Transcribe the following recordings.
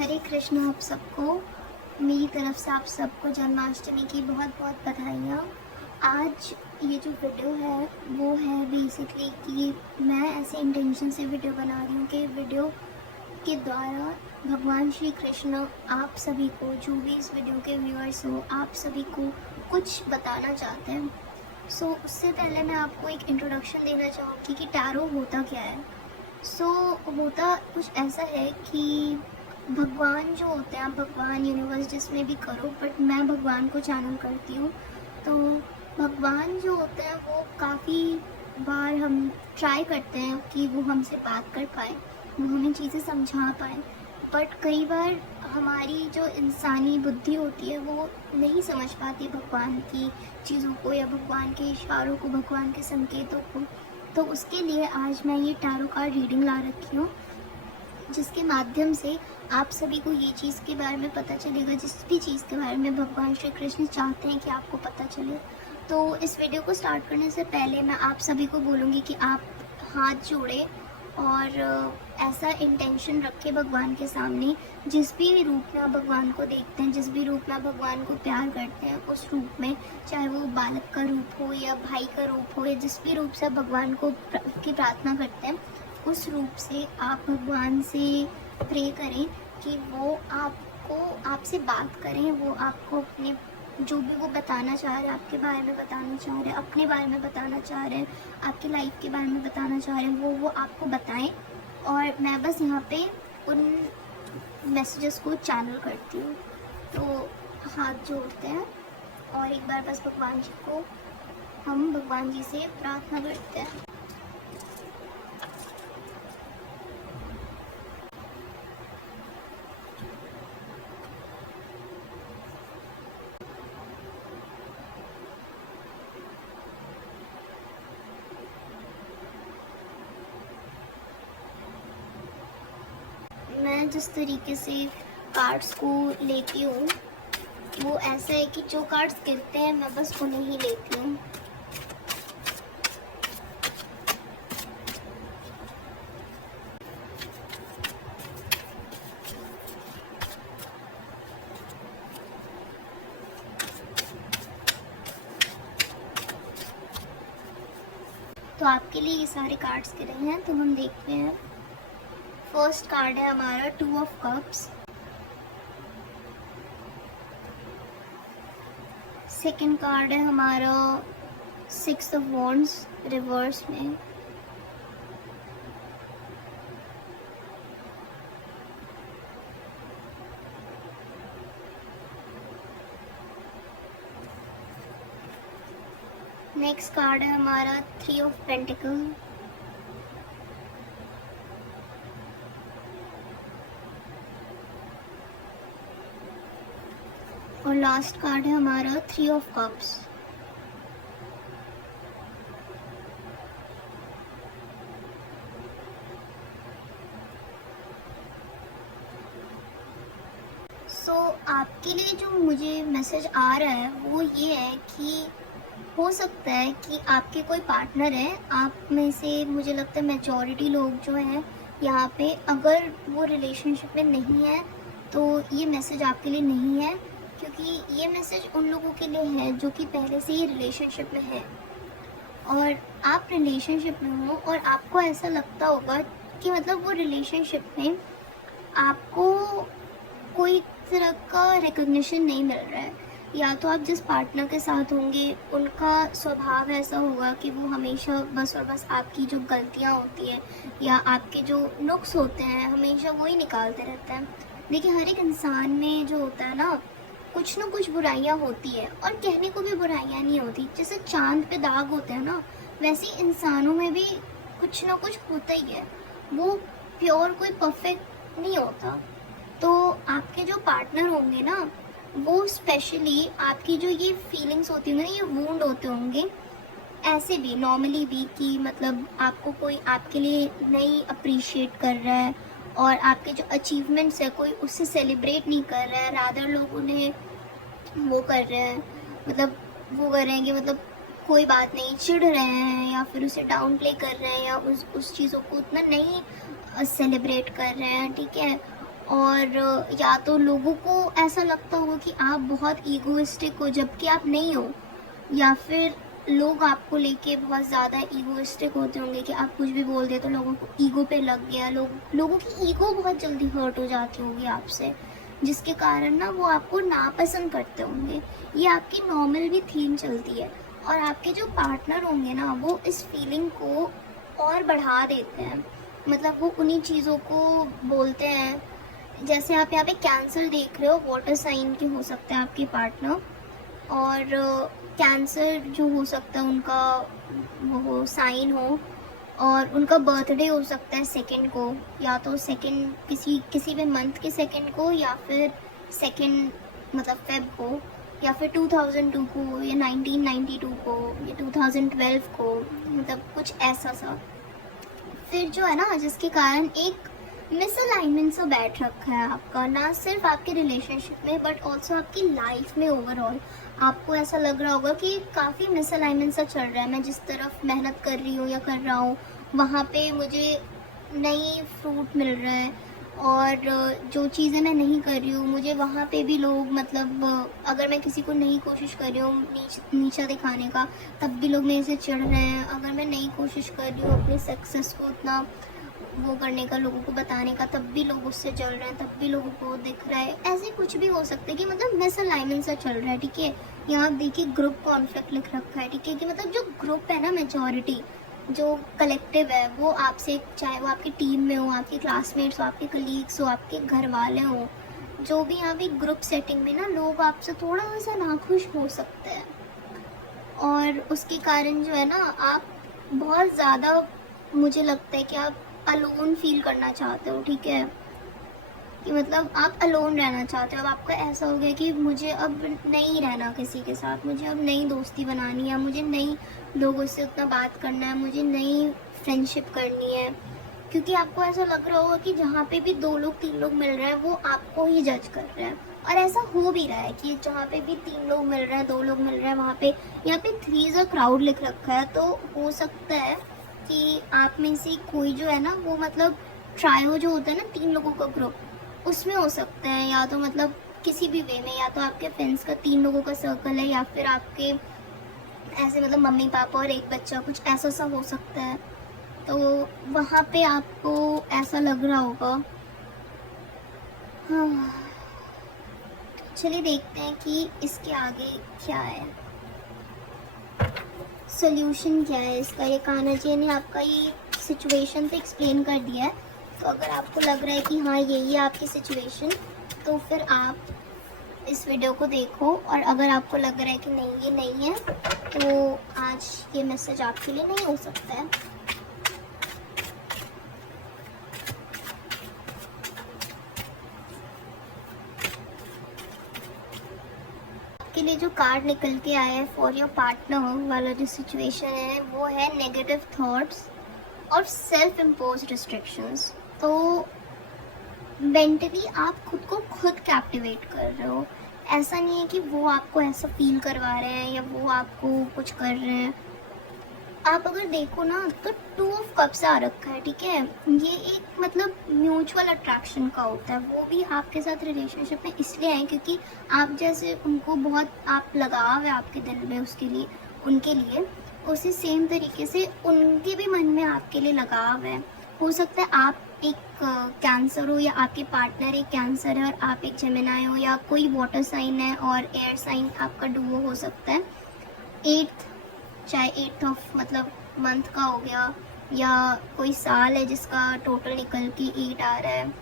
हरे कृष्ण आप सबको। मेरी तरफ से आप सबको जन्माष्टमी की बहुत बहुत बधाइयाँ। आज ये जो वीडियो है वो है बेसिकली कि मैं ऐसे इंटेंशन से वीडियो बना रही हूँ कि वीडियो के द्वारा भगवान श्री कृष्ण आप सभी को, जो भी इस वीडियो के व्यूअर्स हो, आप सभी को कुछ बताना चाहते हैं। उससे पहले मैं आपको एक इंट्रोडक्शन देना चाहूँगी कि टैरो होता क्या है। होता कुछ ऐसा है कि भगवान जो होते हैं, आप भगवान यूनिवर्स जिसमें भी करो, बट मैं भगवान को चैनल करती हूँ। तो भगवान जो होते हैं वो काफ़ी बार हम ट्राई करते हैं कि वो हमसे बात कर पाए, वो हमें चीज़ें समझा पाए, बट कई बार हमारी जो इंसानी बुद्धि होती है वो नहीं समझ पाती भगवान की चीज़ों को या भगवान के इशारों को, भगवान के संकेतों को। तो उसके लिए आज मैं ये टैरो कार्ड रीडिंग ला रखी हूँ, जिसके माध्यम से आप सभी को ये चीज़ के बारे में पता चलेगा, जिस भी चीज़ के बारे में भगवान श्री कृष्ण चाहते हैं कि आपको पता चले। तो इस वीडियो को स्टार्ट करने से पहले मैं आप सभी को बोलूँगी कि आप हाथ जोड़े और ऐसा इंटेंशन रखें भगवान के सामने, जिस भी रूप में आप भगवान को देखते हैं, जिस भी रूप में आप भगवान को प्यार करते हैं, उस रूप में, चाहे वो बालक का रूप हो या भाई का रूप हो या जिस भी रूप से आप भगवान को की प्रार्थना करते हैं, उस रूप से आप भगवान से प्रे करें कि वो आपसे बात करें, वो आपको अपने जो भी वो बताना चाह रहे हैं, आपके बारे में बताना चाह रहे हैं, अपने बारे में बताना चाह रहे हैं, आपकी लाइफ के बारे में बताना चाह रहे हैं, वो आपको बताएं। और मैं बस यहाँ पे उन मैसेजेस को चैनल करती हूँ। तो हाथ जोड़ते हैं और एक बार बस भगवान जी को, हम भगवान जी से प्रार्थना करते हैं। मैं जिस तरीके से कार्ड्स को लेती हूँ वो ऐसा है कि जो कार्ड्स गिरते हैं मैं बस उन्हें ही लेती हूँ। तो आपके लिए ये सारे कार्ड्स गिरे हैं, तो हम देखते हैं। फर्स्ट कार्ड है हमारा 2 ऑफ कप्स। सेकंड कार्ड है हमारा 6 ऑफ वॉन्ड्स रिवर्स में। नेक्स्ट कार्ड है हमारा 3 ऑफ पेंटिकल। और लास्ट कार्ड है हमारा 3 ऑफ कप्स। आपके लिए जो मुझे मैसेज आ रहा है वो ये है कि हो सकता है कि आपके कोई पार्टनर है, आप में से मुझे लगता है मेजॉरिटी लोग जो हैं यहाँ पे, अगर वो रिलेशनशिप में नहीं है तो ये मैसेज आपके लिए नहीं है, क्योंकि ये मैसेज उन लोगों के लिए है जो कि पहले से ही रिलेशनशिप में है और आप रिलेशनशिप में हो और आपको ऐसा लगता होगा कि मतलब वो रिलेशनशिप में आपको कोई तरह का रिकॉग्निशन नहीं मिल रहा है, या तो आप जिस पार्टनर के साथ होंगे उनका स्वभाव ऐसा होगा कि वो हमेशा बस और बस आपकी जो गलतियाँ होती हैं या आपके जो नुक्स होते हैं हमेशा वही निकालते रहते हैं। देखिए, हर एक इंसान में जो होता है ना कुछ बुराइयाँ होती है, और कहने को भी बुराइयाँ नहीं होती। जैसे चांद पे दाग होते हैं ना, वैसे इंसानों में भी कुछ ना कुछ होता ही है, वो प्योर कोई परफेक्ट नहीं होता। तो आपके जो पार्टनर होंगे ना, वो स्पेशली आपकी जो ये फीलिंग्स होती होंगी ना, ये वूंड होते होंगे ऐसे भी नॉर्मली भी, कि मतलब आपको कोई आपके लिए नहीं अप्रिशिएट कर रहा है और आपके जो अचीवमेंट्स है कोई उससे सेलिब्रेट नहीं कर रहा है, रादर लोग उन्हें वो कर रहे हैं, मतलब वो कर रहे हैं कि मतलब कोई बात नहीं, चिढ़ रहे हैं या फिर उसे डाउन प्ले कर रहे हैं या उस चीज़ों को उतना नहीं सेलिब्रेट कर रहे हैं, ठीक है। और या तो लोगों को ऐसा लगता होगा कि आप बहुत ईगोइस्टिक हो जबकि आप नहीं हो, या फिर लोग आपको लेके बहुत ज़्यादा ईगोइस्टिक होते होंगे कि आप कुछ भी बोल दे तो लोगों को ईगो पे लग गया, लोगों की ईगो बहुत जल्दी हर्ट हो जाती होगी आपसे, जिसके कारण ना वो आपको नापसंद करते होंगे। ये आपकी नॉर्मल भी थीम चलती है, और आपके जो पार्टनर होंगे ना वो इस फीलिंग को और बढ़ा देते हैं। मतलब वो उन्हीं चीज़ों को बोलते हैं, जैसे आप यहाँ पे कैंसर देख रहे हो, वाटर साइन के हो सकते हैं आपके पार्टनर, और कैंसर जो हो सकता है उनका वो साइन हो, और उनका बर्थडे हो सकता है सेकंड को, या तो सेकंड किसी भी मंथ के सेकंड को, या फिर सेकंड मतलब फेब को, या फिर 2002 को, या 1992 को, या 2012 को, मतलब कुछ ऐसा सा। फिर जो है ना, जिसके कारण एक मिसअलाइनमेंट सा बैठ रखा है आपका, ना सिर्फ आपके रिलेशनशिप में बट ऑल्सो आपकी लाइफ में ओवरऑल। आपको ऐसा लग रहा होगा कि काफ़ी मिसअलाइनमेंट सा चल रहा है, मैं जिस तरफ मेहनत कर रही हूँ या कर रहा हूँ वहाँ पे मुझे नहीं फ्रूट मिल रहा है, और जो चीज़ें मैं नहीं कर रही हूँ मुझे वहाँ पे भी लोग, मतलब अगर मैं किसी को नहीं कोशिश कर रही हूँ नीचा दिखाने का तब भी लोग मेरे से चिढ़ रहे हैं, अगर मैं नई कोशिश कर रही हूँ अपनी सक्सेस को उतना वो करने का, लोगों को बताने का, तब भी लोग उससे जल रहे हैं, तब भी लोगों को दिख रहा है। ऐसे कुछ भी हो सकता है कि मतलब मिसअलाइनमेंट सा चल रहा है, ठीक है। यहाँ आप देखिए ग्रुप कॉन्फ्लिक्ट लिख रखा है, ठीक है, कि मतलब जो ग्रुप है ना, मेजॉरिटी जो कलेक्टिव है वो आपसे, चाहे वो आपकी टीम में हो, आपके क्लासमेट्स हो, आपके कलीग्स हो, आपके घर वाले हो, जो भी यहाँ पे ग्रुप सेटिंग में ना लोग आपसे थोड़ा सा नाखुश हो सकते हैं, और उसके कारण जो है ना आप बहुत ज़्यादा, मुझे लगता है कि आप अलोन फील करना चाहते हो, ठीक है, कि मतलब आप अलोन रहना चाहते हो। अब आपका ऐसा हो गया कि मुझे अब नहीं रहना किसी के साथ, मुझे अब नई दोस्ती बनानी है, मुझे नई लोगों से उतना बात करना है, मुझे नई फ्रेंडशिप करनी है, क्योंकि आपको ऐसा लग रहा होगा कि जहाँ पे भी 2 लोग 3 लोग मिल रहे हैं वो आपको ही जज कर रहे हैं, और ऐसा हो भी रहा है कि जहाँ पे भी 3 लोग मिल रहे हैं, 2 लोग मिल रहे हैं, वहाँ पे यहाँ पे 3 इज़ अ क्राउड लिख रखा है, तो हो सकता है कि आप में से कोई जो है ना वो, मतलब ट्रायो जो होता है ना 3 लोगों का ग्रुप, उसमें हो सकता है, या तो मतलब किसी भी वे में, या तो आपके फ्रेंड्स का 3 लोगों का सर्कल है, या फिर आपके ऐसे मतलब मम्मी पापा और एक बच्चा, कुछ ऐसा सा हो सकता है, तो वहाँ पे आपको ऐसा लग रहा होगा। हाँ, चलिए देखते हैं कि इसके आगे क्या है, सोल्यूशन क्या है इसका। ये कान्हा जी ने आपका ये सिचुएशन तो एक्सप्लेन कर दिया है, तो अगर आपको लग रहा है कि हाँ यही है आपकी सिचुएशन, तो फिर आप इस वीडियो को देखो, और अगर आपको लग रहा है कि नहीं ये नहीं है, तो आज ये मैसेज आपके लिए नहीं हो सकता है। आपके लिए जो कार्ड निकल के आया है फॉर योर पार्टनर वाला जो सिचुएशन है वो है नेगेटिव थॉट्स और सेल्फ इम्पोज रिस्ट्रिक्शंस। तो मेंटली आप खुद को खुद कैप्टिवेट कर रहे हो, ऐसा नहीं है कि वो आपको ऐसा फील करवा रहे हैं या वो आपको कुछ कर रहे हैं। आप अगर देखो ना तो 2 ऑफ कप्स आ रखा है, ठीक है, ये एक मतलब म्यूचुअल अट्रैक्शन का होता है, वो भी आपके साथ रिलेशनशिप में इसलिए है क्योंकि आप जैसे उनको बहुत आप लगाव है आपके दिल में उसके लिए, उनके लिए, उसी सेम तरीके से उनके भी मन में आपके लिए लगाव है। हो सकता है आप एक कैंसर हो या आपके पार्टनर एक कैंसर है और आप एक जेमिनाई हो, या कोई वाटर साइन है और एयर साइन आपका डुओ हो सकता है। 8th चाहे 8th ऑफ मतलब मंथ का हो गया, या कोई साल है जिसका टोटल निकल के 8 आ रहा है,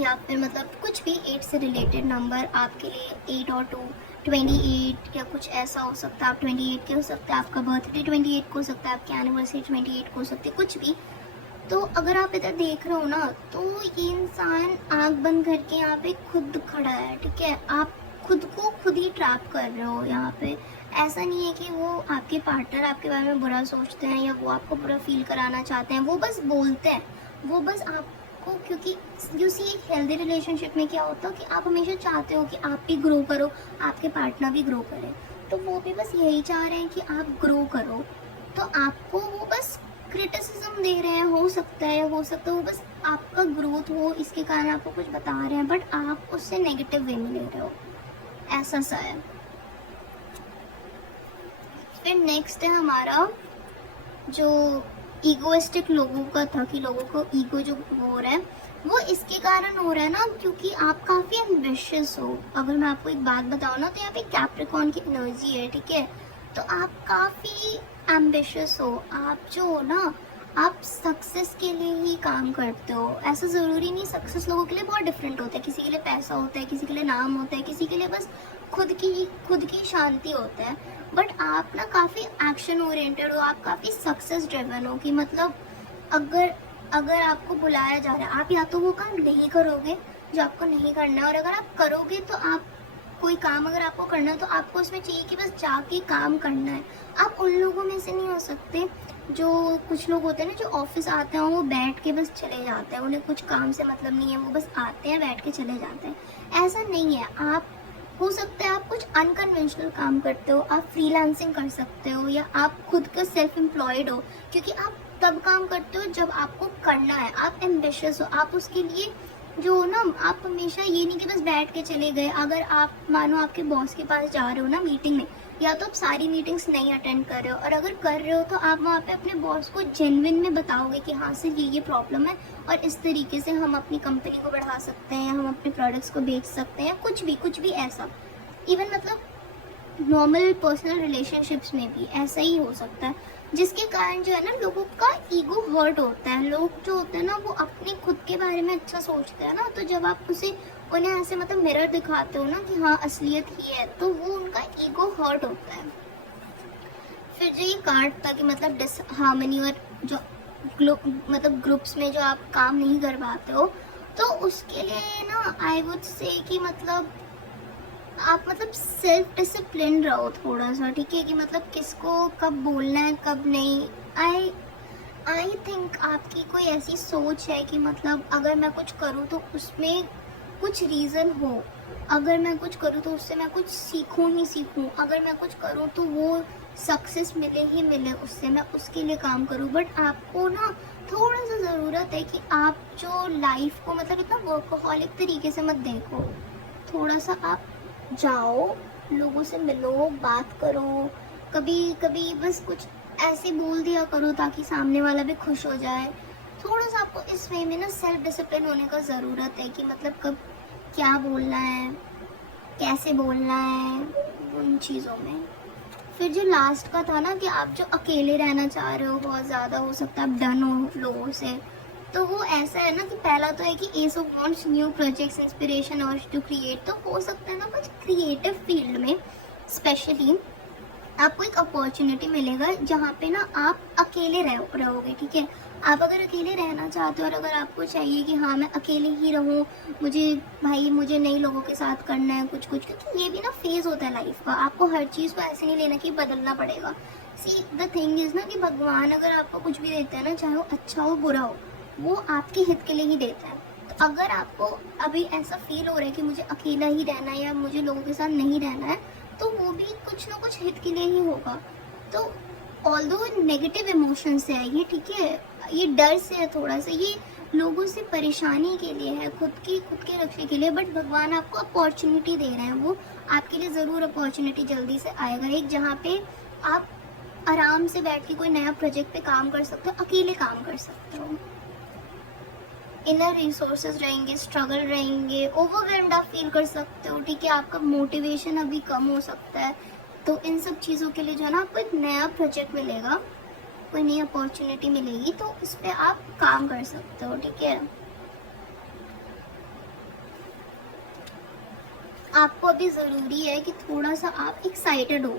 या फिर मतलब कुछ भी 8 से रिलेटेड नंबर आपके लिए 8 और 2 28 या कुछ ऐसा हो सकता है। आप 28 के हो सकता है, आपका बर्थडे 28 को हो सकता है, आपकी एनिवर्सरी 28 को हो सकती है, कुछ भी। तो अगर आप इधर देख रहे हो ना तो ये इंसान आँख बंद करके यहाँ पे खुद खड़ा है, ठीक है, आप खुद को खुद ही ट्रैप कर रहे हो यहाँ पे। ऐसा नहीं है कि वो आपके पार्टनर आपके बारे में बुरा सोचते हैं या वो आपको बुरा फील कराना चाहते हैं, वो बस बोलते हैं, वो बस आपको, क्योंकि यू सी एक हेल्दी रिलेशनशिप में क्या होता है कि आप हमेशा चाहते हो कि आप भी ग्रो करो, आपके पार्टनर भी ग्रो करे, तो वो भी बस यही चाह रहे हैं कि आप ग्रो करो, तो आपको वो बस क्रिटिसिज्म दे रहे हैं, हो सकता है वो बस आपका ग्रोथ हो इसके कारण आपको कुछ बता रहे हैं, बट आप उससे नेगेटिव वे में ले रहे हो, ऐसा सा है। फिर नेक्स्ट है हमारा जो ईगोइस्टिक लोगों का था, कि लोगों को ईगो जो हो रहा है वो इसके कारण हो रहा है ना, क्योंकि आप काफ़ी एम्बिशियस हो। अगर मैं आपको एक बात बताऊँ ना, तो यहाँ पे कैप्रिकॉर्न की एनर्जी है, ठीक है। तो आप काफ़ी एम्बिशियस हो, आप जो हो ना, आप सक्सेस के लिए ही काम करते हो। ऐसा ज़रूरी नहीं, सक्सेस लोगों के लिए बहुत डिफरेंट होता है। किसी के लिए पैसा होता है, किसी के लिए नाम होता है, किसी के लिए बस खुद की शांति होता है। बट आप ना काफ़ी एक्शन ओरिएंटेड हो, आप काफ़ी सक्सेस ड्रिवन हो, कि मतलब अगर आपको बुलाया जा रहा है, आप या तो वो काम नहीं करोगे जो आपको नहीं करना है, और अगर आप करोगे तो आप कोई काम अगर आपको करना है तो आपको उसमें चाहिए कि बस जाके काम करना है। आप उन लोगों में से नहीं हो सकते जो कुछ लोग होते हैं ना, जो ऑफिस आते हैं वो बैठ के बस चले जाते हैं, उन्हें कुछ काम से मतलब नहीं है, वो बस आते हैं बैठ के चले जाते हैं। ऐसा नहीं है। आप हो सकता है आप कुछ अनकन्वेंशनल काम करते हो, आप फ्रीलांसिंग कर सकते हो, या आप खुद का सेल्फ एम्प्लॉयड हो, क्योंकि आप तब काम करते हो जब आपको करना है, आप एम्बिशियस हो, आप उसके लिए जो ना, आप हमेशा ये नहीं कि बस बैठ के चले गए। अगर आप मानो आपके बॉस के पास जा रहे हो ना मीटिंग में, या तो आप सारी मीटिंग्स नहीं अटेंड कर रहे हो, और अगर कर रहे हो तो आप वहाँ पे अपने बॉस को जेन्युइन में बताओगे कि हाँ सर ये प्रॉब्लम है, और इस तरीके से हम अपनी कंपनी को बढ़ा सकते हैं, हम अपने प्रोडक्ट्स को बेच सकते हैं, कुछ भी ऐसा। इवन मतलब नॉर्मल पर्सनल रिलेशनशिप्स में भी ऐसा ही हो सकता है, जिसके कारण जो है ना लोगों का ईगो हर्ट होता है। लोग जो होते हैं ना वो अपने खुद के बारे में अच्छा सोचते हैं ना, तो जब आप उन्हें ऐसे मतलब मिरर दिखाते हो ना कि हाँ असलियत ही है, तो वो उनका ईगो हर्ट होता है। फिर जो ये कार्ड था कि मतलब डिसहार्मनी, और जो मतलब ग्रुप्स में जो आप काम नहीं कर पाते हो, तो उसके लिए ना आई वुड से कि मतलब आप मतलब सेल्फ डिसिप्लिन रहो थोड़ा सा, ठीक है, कि मतलब किसको कब बोलना है कब नहीं। आई थिंक आपकी कोई ऐसी सोच है कि मतलब अगर मैं कुछ करूँ तो उसमें कुछ रीज़न हो, अगर मैं कुछ करूँ तो उससे मैं कुछ सीखूँ ही सीखूँ, अगर मैं कुछ करूँ तो वो सक्सेस मिले ही मिले उससे, मैं उसके लिए काम करूँ। बट आपको ना थोड़ा सा ज़रूरत है कि आप जो लाइफ को मतलब इतना वर्कहॉलिक तरीके से मत देखो, थोड़ा सा आप जाओ, लोगों से मिलो, बात करो, कभी कभी बस कुछ ऐसे बोल दिया करो ताकि सामने वाला भी खुश हो जाए। थोड़ा सा आपको इस वे में ना सेल्फ डिसिप्लिन होने का ज़रूरत है, कि मतलब कब क्या बोलना है, कैसे बोलना है, उन चीज़ों में। फिर जो लास्ट का था ना कि आप जो अकेले रहना चाह रहे हो बहुत ज़्यादा, हो सकता है आप डन हो लोगों से, तो वो ऐसा है ना कि पहला तो है कि S of wants new projects, inspiration और टू क्रिएट। तो हो सकता है ना कुछ क्रिएटिव फील्ड में स्पेशली आपको एक अपॉर्चुनिटी मिलेगा जहाँ पे ना आप अकेले रहोगे, ठीक है। आप अगर अकेले रहना चाहते हो और अगर आपको चाहिए कि हाँ मैं अकेले ही रहूँ, मुझे नए लोगों के साथ करना है कुछ, क्योंकि ये भी ना फेज़ होता है लाइफ का। आपको हर चीज़ को ऐसे नहीं लेना कि बदलना पड़ेगा। सी द थिंग इज़ ना कि भगवान अगर आपको कुछ भी देता है ना, चाहे वो अच्छा हो बुरा हो, वो आपके हित के लिए ही देता है। तो अगर आपको अभी ऐसा फील हो रहा है कि मुझे अकेला ही रहना है या मुझे लोगों के साथ नहीं रहना है, तो वो भी कुछ ना कुछ हित के लिए ही होगा। तो ऑल्दो नेगेटिव इमोशंस है ये, ठीक है, ये डर से है थोड़ा सा, ये लोगों से परेशानी के लिए है, खुद के रक्षा के लिए। बट भगवान आपको अपॉर्चुनिटी दे रहे हैं, वो आपके लिए ज़रूर अपॉर्चुनिटी जल्दी से आएगा, एक जहाँ पे आप आराम से बैठ के कोई नया प्रोजेक्ट पे काम कर सकते हो, अकेले काम कर सकते हो। इनर रिसोर्सेज रहेंगे, स्ट्रगल रहेंगे, ओवरवेल्म्ड आप फील कर सकते हो, ठीक है, आपका मोटिवेशन अभी कम हो सकता है। तो इन सब चीज़ों के लिए जो है ना आपको एक नया प्रोजेक्ट मिलेगा, कोई नई अपॉर्चुनिटी मिलेगी, तो इस पर आप काम कर सकते हो, ठीक है। आपको अभी ज़रूरी है कि थोड़ा सा आप एक्साइटेड हो,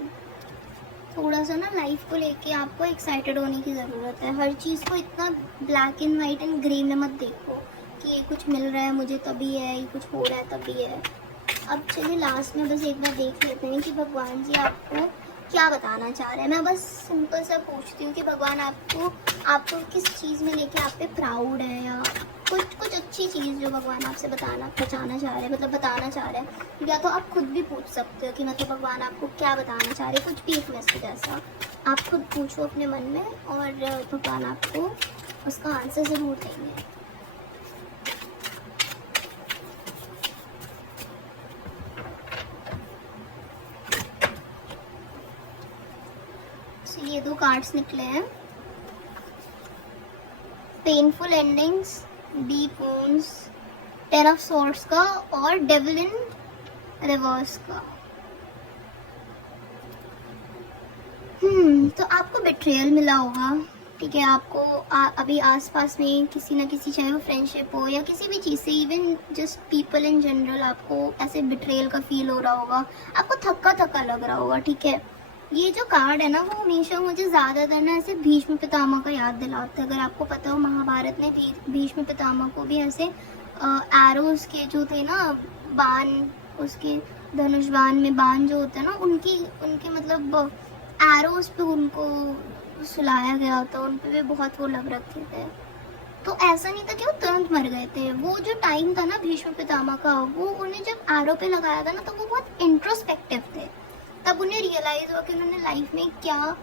थोड़ा सा ना लाइफ को लेके आपको एक्साइटेड होने की ज़रूरत है। हर चीज़ को इतना black and white and grey में मत देखो कि ये कुछ मिल रहा है मुझे तभी है, ये कुछ हो रहा है तभी है। अब चलिए लास्ट में बस एक बार देख लेते हैं कि भगवान जी आपको क्या बताना चाह रहे हैं। मैं बस सिंपल सा पूछती हूँ कि भगवान आपको किस चीज़ में लेके आप पे प्राउड है, या कुछ अच्छी चीज़ जो भगवान आपसे बताना चाह रहे हैं। या तो आप खुद भी पूछ सकते हो कि मतलब भगवान आपको क्या बताना चाह रहे हैं, कुछ भी एक मैसेज ऐसा। आप खुद पूछो अपने मन में और भगवान आपको उसका आंसर ज़रूर देंगे। तो ये 2 कार्ड्स निकले हैं, painful endings, deep wounds, 10 of swords का और डेविल इन रिवर्स का। तो आपको बिट्रेयल मिला होगा, ठीक है। आपको अभी आसपास में किसी ना किसी, चाहे वो फ्रेंडशिप हो या किसी भी चीज़ से, even just people in general, आपको ऐसे बिट्रेयल का फील हो रहा होगा, आपको थक्का थक्का लग रहा होगा, ठीक है। ये जो कार्ड है ना, वो हमेशा मुझे ज़्यादातर ना ऐसे भीष्म पितामह का याद दिलाता है। अगर आपको पता हो, महाभारत में भीष्म पितामह को भी ऐसे एरोज के जो थे ना, बाण, उसके धनुष बाण में बाण जो होते हैं ना, उनके मतलब एरोज पे उनको सुलाया गया था, उन पे भी बहुत वो लग रखे थे। तो ऐसा नहीं था कि वो तुरंत मर गए थे। वो जो टाइम था ना भीष्म पितामह का, वो उन्हें जब एरो पे लगाया था ना, तो वो बहुत इंट्रोस्पेक्टिव थे। तब उन्हें रियलाइज हुआ कि उन्होंने लाइफ में क्या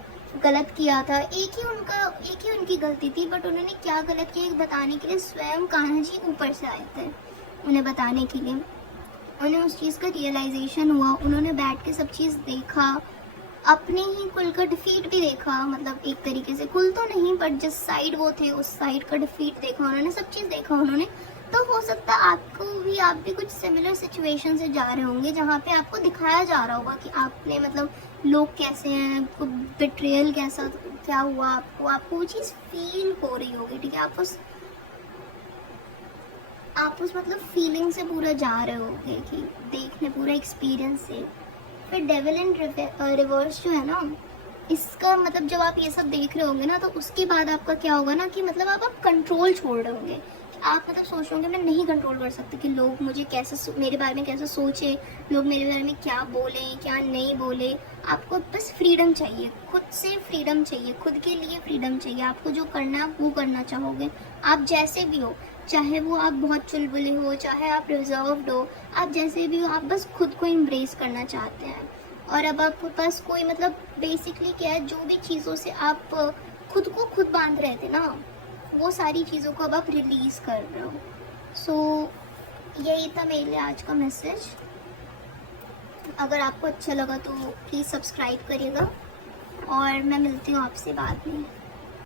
गलत किया था। एक ही उनकी गलती थी, बट उन्होंने क्या गलत किया बताने के लिए स्वयं कान्हा जी ऊपर से आए थे, उन्हें बताने के लिए। उन्हें उस चीज़ का रियलाइजेशन हुआ, उन्होंने बैठ के सब चीज़ देखा, अपने ही कुल का डिफीट भी देखा, मतलब एक तरीके से कुल तो नहीं, बट जिस साइड वो थे उस साइड का डिफीट देखा उन्होंने, सब चीज़ देखा उन्होंने। तो हो सकता है आप भी कुछ सिमिलर सिचुएशन से जा रहे होंगे, जहाँ पे आपको दिखाया जा रहा होगा कि आपने मतलब लोग कैसे हैं, बिट्रेयल कैसा क्या हुआ, आपको वो चीज़ फील हो रही होगी, ठीक है। आप उस मतलब फीलिंग से पूरा जा रहे होगे कि देखने, पूरा एक्सपीरियंस से। फिर डेविल इन रिवर्स जो है ना, इसका मतलब जब आप ये सब देख रहे होंगे ना, तो उसके बाद आपका क्या होगा ना कि मतलब आप कंट्रोल छोड़ रहे होंगे। आप मतलब सोच रहे होंगे मैं नहीं कंट्रोल कर सकती कि लोग मुझे कैसे, मेरे बारे में कैसे सोचे, लोग मेरे बारे में क्या बोले क्या नहीं बोले। आपको बस फ्रीडम चाहिए, खुद से फ्रीडम चाहिए, खुद के लिए फ्रीडम चाहिए। आपको जो करना है आप वो करना चाहोगे, आप जैसे भी हो, चाहे वो आप बहुत चुलबुले हो, चाहे आप रिजर्व्ड हो, आप जैसे भी हो, आप बस खुद को एम्ब्रेस करना चाहते हैं। और अब आपके पास कोई मतलब बेसिकली क्या है, जो भी चीज़ों से आप खुद को खुद बांध रहे थे ना, वो सारी चीज़ों को अब आप रिलीज़ कर रहे हो। सो यही था मेरे लिए आज का मैसेज। अगर आपको अच्छा लगा तो प्लीज़ सब्सक्राइब करिएगा, और मैं मिलती हूँ आपसे बाद में।